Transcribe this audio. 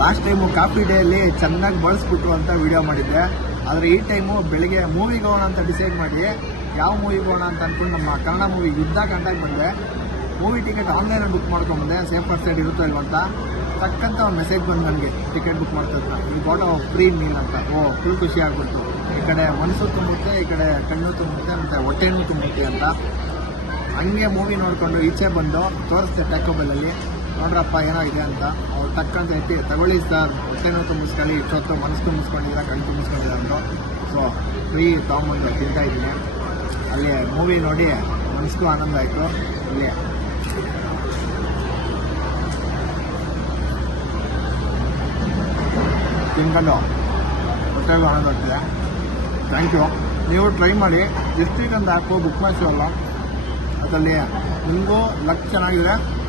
Last time coffee ಡೇಯಲ್ಲಿ ಚೆನ್ನಾಗಿ ಬಳಸ್ಬಿಟ್ಟು ಅಂತ video ಮಾಡಿದ್ದೆ. ಆದರೆ ಈ ಟೈಮು ಬೆಳಿಗ್ಗೆ ಮೂವಿಗೆ ಹೋಗೋಣ ಅಂತ ಡಿಸೈಡ್ ಮಾಡಿ ಯಾವ ಮೂವಿಗೆ ಹೋಗೋಣ ಅಂತ ಅಂದ್ಕೊಂಡು ನಮ್ಮ ಕನ್ನಡ ಮೂವಿ ಯುದ್ಧ ಕಂಡಾಗಿ ಬಂದೆ. ಮೂವಿ ಟಿಕೆಟ್ ಆನ್ಲೈನಲ್ಲಿ ಬುಕ್ ಮಾಡ್ಕೊಂಬಂದೆ, ಸೇಫರ್ ಸೈಡ್ ಇರುತ್ತೋ ಇಲ್ವ ಅಂತ. ತಕ್ಕಂತ ಒಂದು ಮೆಸೇಜ್ ಬಂದು ನನಗೆ ಟಿಕೆಟ್ ಬುಕ್ ಮಾಡ್ತಿದ್ರು, ಈ ಫೋಟೋ ಫ್ರೀ ಮೀನ್ ಅಂತ. ಫುಲ್ ಖುಷಿ ಆಗ್ಬಿಡ್ತು. ಈ ಕಡೆ ಮನಸ್ಸು ತುಂಬುತ್ತೆ, ಈ ಕಡೆ ಕಣ್ಣು ತುಂಬುತ್ತೆ, ಮತ್ತು ಹೊಟ್ಟೆನೂ ತುಂಬುತ್ತೆ ಅಂತ. ಹಂಗೆ ಮೂವಿ ನೋಡಿಕೊಂಡು ಈಚೆ ಬಂದು ತೋರಿಸ್ದೆ ಟ್ಯಾಕೋಬೆಲ್ಲಲ್ಲಿ, ನೋಡ್ರಪ್ಪ ಏನಾಗಿದೆ ಅಂತ. ಅವ್ರು ಟಕ್ಕಂತ ಎತ್ತಿ ತಗೊಳ್ಳಿ ಸರ್, ಹೊಟ್ಟೆನೂ ತುಂಬಿಸ್ಕೊಳ್ಳಿ, ಇಷ್ಟೊತ್ತು ಮನಸ್ಸು ತುಂಬಿಸ್ಕೊಂಡಿದ್ದೀರಾ, ಕಣ್ಣು ತುಂಬಿಸ್ಕೊಂಡಿದ್ದೀರಾ ಅಂದರು. ಸೊ ಫ್ರೀ ತೊಗೊಂಬಂದು ತಿಂತಾಯಿದ್ದೀನಿ. ಅಲ್ಲಿ ಮೂವಿ ನೋಡಿ ಮನಸ್ಸಿಗೂ ಆನಂದ ಆಯಿತು. ಇಲ್ಲಿ ತಿನ್ಕೊಂಡು ಹೊಟ್ಟೆಗೂ ಆನಂದ ಆಗ್ತಿದೆ. Thank you. ನೀವು ಟ್ರೈ ಮಾಡಿ. ಜಸ್ಟ್ ಈಗ ಒಂದು ಆ್ಯಪು ಬುಕ್ ಮೈ ಶೋ ಅಲ್ಲ, ಅದರಲ್ಲಿ ನಿಮಗೂ ಲಕ್ ಚೆನ್ನಾಗಿದೆ.